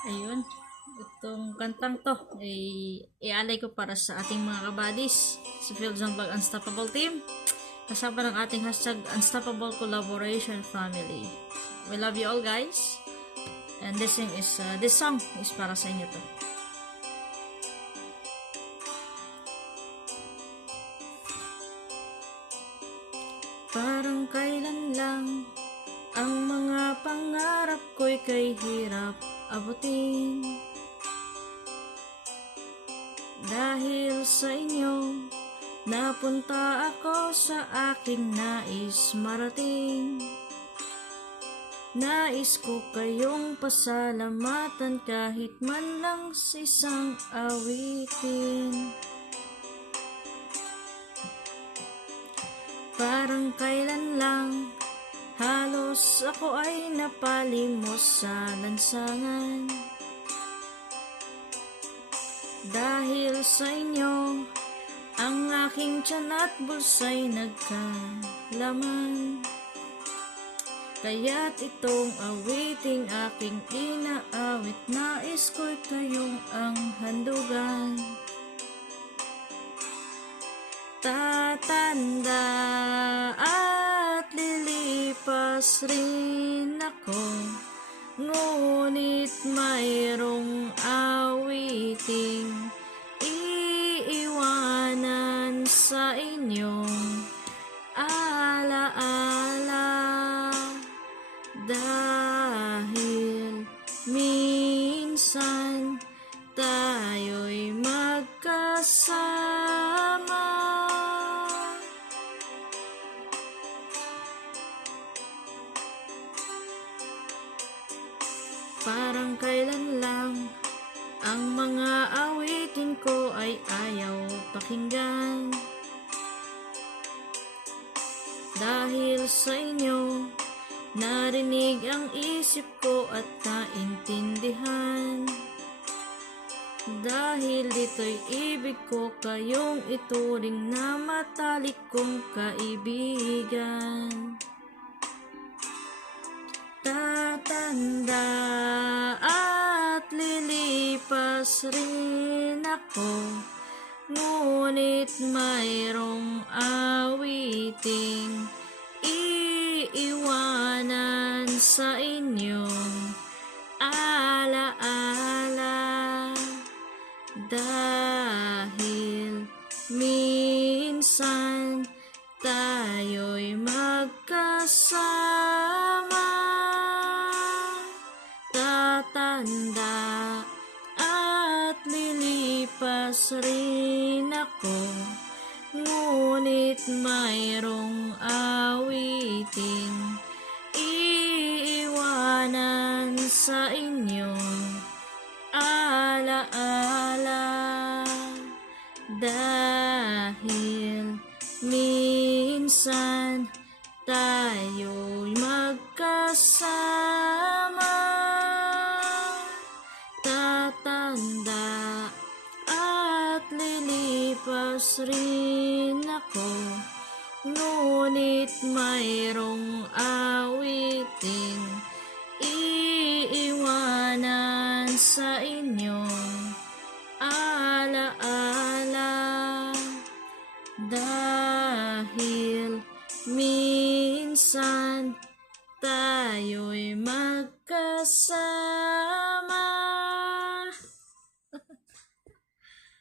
Ayun, itong kantang to ay ialay ko para sa ating mga kabadis sa Philzone Vlog Unstoppable Team, kasama ng ating hashtag Unstoppable Collaboration Family. We love you all, guys, and this song is para sa inyo to. Parang kailan lang ang mga pangarap ko'y kay hirap abutin. Dahil sa inyo, napunta ako sa aking nais marating. Nais ko kayong pasalamatan kahit man lang sa isang awitin. Parang kailan lang halos ako ay napalimos sa lansangan. Dahil sa inyo, ang aking tiyan at bulsa'y nagkalaman. Kaya't itong awiting aking inaawit, nais ko'y kayong ang handugan. Tatanda at lilipas rin ako, ngunit mayroong awiting iiwanan sa inyong alaala. Dahil minsan tayo'y magkasama. Parang kailan lang ang mga awitin ko ay ayaw pakinggan. Dahil sa inyo, narinig ang isip ko at naintindihan. Dahil dito'y ibig ko kayong ituring na matalik kong kaibigan. Tatanda at lilipas rin ako, ngunit mayroong awiting iiwanan sa inyong alaala. Dahil minsan tayo'y magkasama. Tatanda at lilipas rin ako, ngunit mayroong awiting iiwanan sa inyong alaala. Dahil minsan tayo'y magkasama. Tatanda at lilipas rin ako, ngunit mayroong awiting iiwanan sa inyong alaala. Dahil minsan tayo'y magkasama.